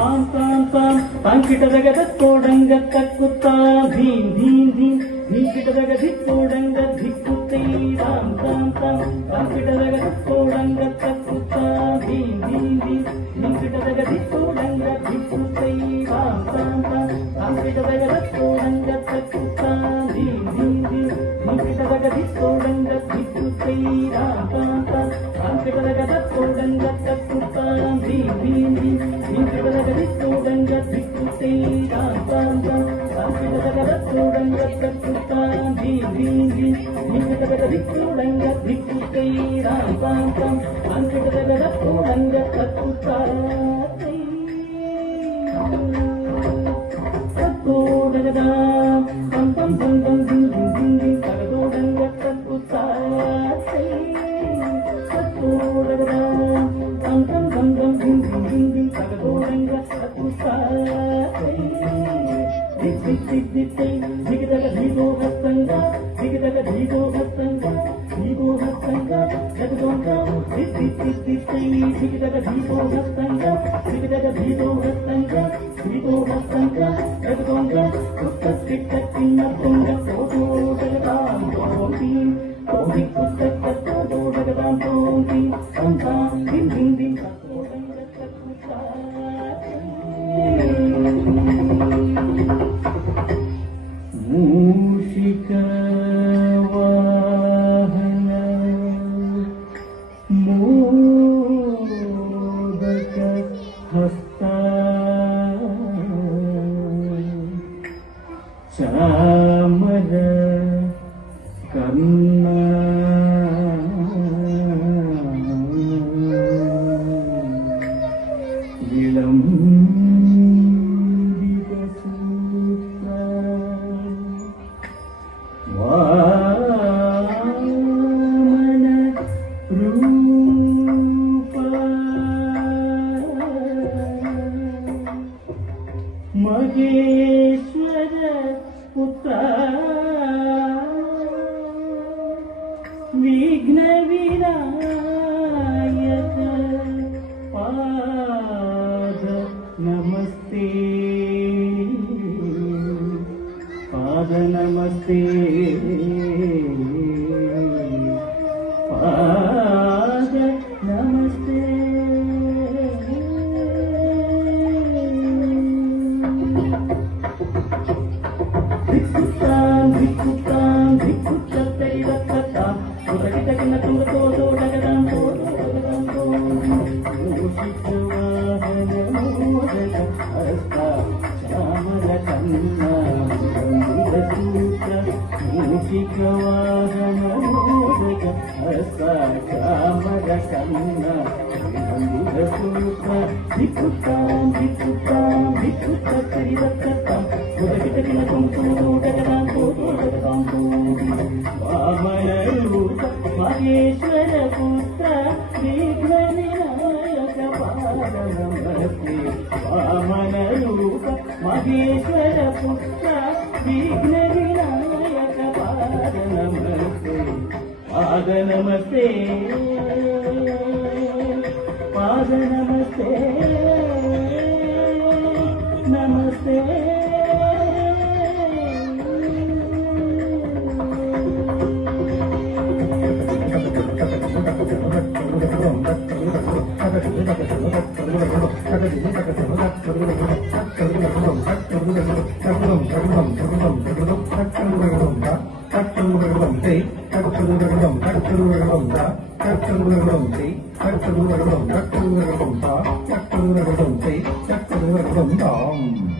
तां तां तां तांकिटदगद तोडंग तक्कुत्ता धीं धीं धीं धींकिटदग धिक्कोडंग धिक्कुत्तै तां तां तां तांकिटदगद तोडंग तक्कुत्ता धीं धीं धीं धींकिटदग धिक्कोडंग धिक्कुत्तै तां तां तां तांकिटदगद तोडंग तक्कुत्ता धीं धीं धीं धींकिटदग धिक्कोडंग धिक्कुत्तै तां तां तां तांकिटदगद तोडंग तक्कुत्ता धीं धीं धीं धींकिटदग धिक्कोडंग धिक्कुत्तै तां तां तां तांकिटदगद तोडंग तक्कुत्ता धीं धीं धीं धींकिटदग धिक्कोडंग धिक्कुत्तै तां तां तां तांकिटदगद तोडंग तक्कुत्ता तक्कोडगदा तं तं तं तं दिं दिं दिं दिं तगदोडंग तक्कुत्ता तक्कोडगदा तं तं तं तं दिं दिं दिं दिं तगदोडंग तक्कुत्ता दिग दिग दिग दिग दिगदग धीगो हस्तंगा दिगदग धीगो हस्तंगा जगदोंगा दिग दिग दिग दिग दिगदग धीगो हस्तंगा दिगदग धीगो हस्तंगा जगदोंगा कुत्तकिट्टकिन्न तुंग तोडोडगदां तोंतीं तोंति कुत्तक तोडोडगदां तोंतीं संता दिं दिं दिं तोडंग तक्कुत्ता मूषिका वाहन मोदक हस्ता चामर कन्ना वामन रूप महेश्वर पुत्र विघ्न विनायक पाद नमस्ते पाद नमस्ते पाद नमस्ते धिक्कुत्तां धिक्कुत्तां धिक्कुत्तै रक्कतां उदगितकिन्न तुंग तोडोडगदां तोडोडगदां मूषिकवाहन मोदक हस्ता चामर कन्ना मूषिकवाहन मोदक हस्ता चामर कन्ना धिक्कुत्तां धिक्कुत्तां धिक्कुत्तै रक्कतां उदगितकिन्न तुंग तोडोडगदां तोडोडगदां वामन रूप महेश्वर पुत्र विघ्न विनायक पाद नमस्ते वामन रूप महेश्वर पुत्र विघ्न विनायक पाद नमस्ते पाद नमस्ते पाद नमस्ते नमस्ते Dum